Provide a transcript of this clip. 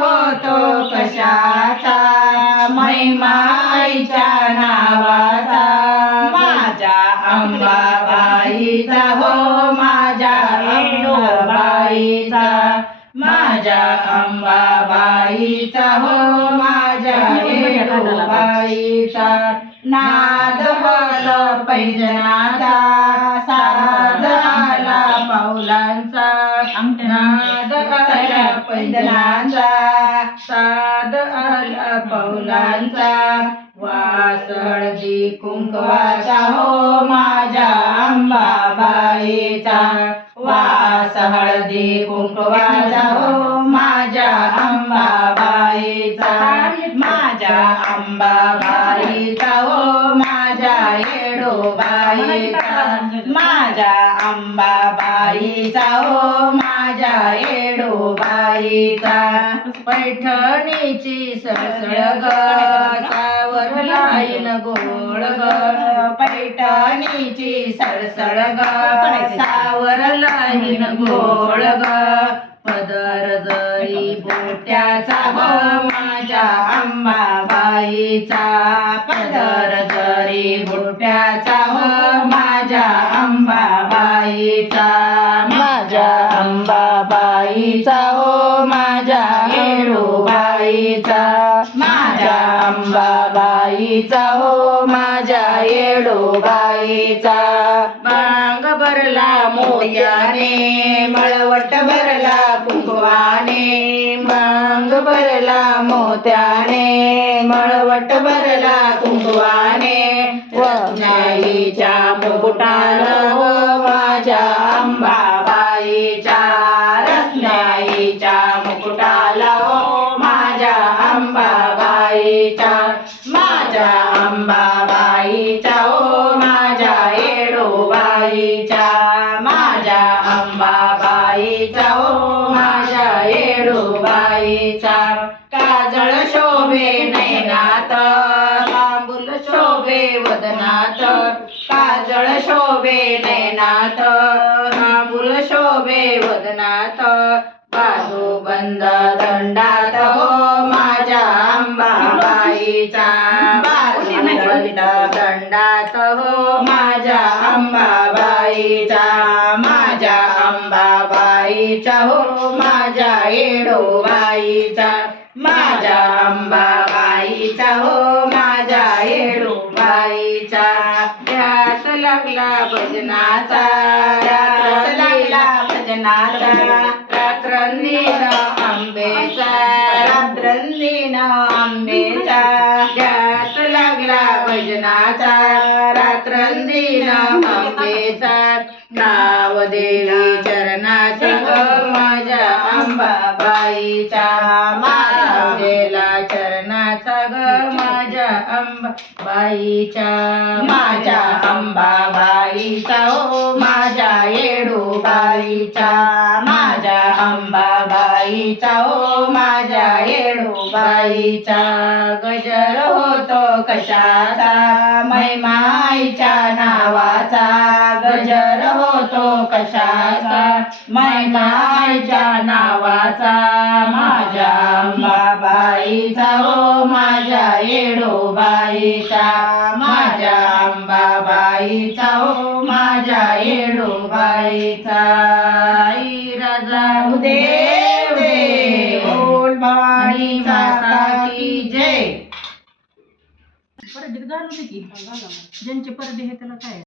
होतो कशाचा महिमाईच्या नावाचा माझ्या अंबाबाईचा हो माझ्या अंबाबाईचा माझ्या अंबाबाईचा हो माझ्या बाईचा. नाद पैजनाचा साज आला पाऊलांचा नाद आला पैजनाचा साद आला पाऊलांचा वास हळदी कुंकवाचा हो माझ्या अंबाबाईचा वास हळदी कुंकवाचा हो माझ्या अंबाबाईचा. माझ्या अंबाबाईचा हो माझ्या येडोबाईचा. माझ्या अंबाबाईचा हो माझ्या येडोबाईचा. पैठणीची सळसळ ग सावर लाईन गोळ ग. पैठणीची सळसळ ग. सावर लाईन गोळ ग. पदर जरी बोट्याचा हो माझ्या अंबाबाईचा. पदर जरी बोट्याचा हो माझ्या अंबाबाईचा. माझ्या अंबाबाईचा हो माझ्या येडोबाईचा. माझ्या अंबाबाईचा हो माझ्या येडोबाईचा बांग भरला मोत्याने मळवट भरला कुंकवाने बांग भरला मोत्याने मळवट भरला कुंकवाने मुकुटाला हो माझ्या अंबाबाईच्या माझ्या अंबाबाईच्या हो माझ्या येडोबाईच्या माझ्या अंबाबाईच्या हो माझ्या येडोबाईच्या काजळ शोभे नैनात तांबूल शोभे वदनात काजळ शोभे नैनात तांबूल शोभे वदनात बाजू बंद दंडा बंद दंडात हो माझ्या अंबाबाईचा माझ्या अंबाबाईचा हो माझ्या येडोबाईचा माझ्या अंबाबाईचा हो माझ्या येडोबाईचा. ध्यास लागला भजनाचा लागला भजनाचा. रात्रंदीन आंबेचा रात्रंदीन आंबेचा लागला भजनाचा. आंबेचा. नाव देवी चरणाचा माझ्या अंबाबाईचा. नाव चरणाचा ग माझ्या अंबाबाईचा. माझ्या अंबाबाईचा ओ माझ्या येडोबाईचा. माझ्या बाईचा हो माझ्या येडू बाईचा. गजर होतो कशाचा? मैमाईच्या नावाचा. गजर होतो कशाचा? मैमाईच्या नावाचा. माझ्या अंबाबाईचा हो माझ्या येडू बाईचा. माझ्या अंबाबाईचा हो माझ्या येडोबाईचा आई राजा उदे भवानी माता की जय. परडीत घालू की. ज्यांचे परडे हे त्याला काय?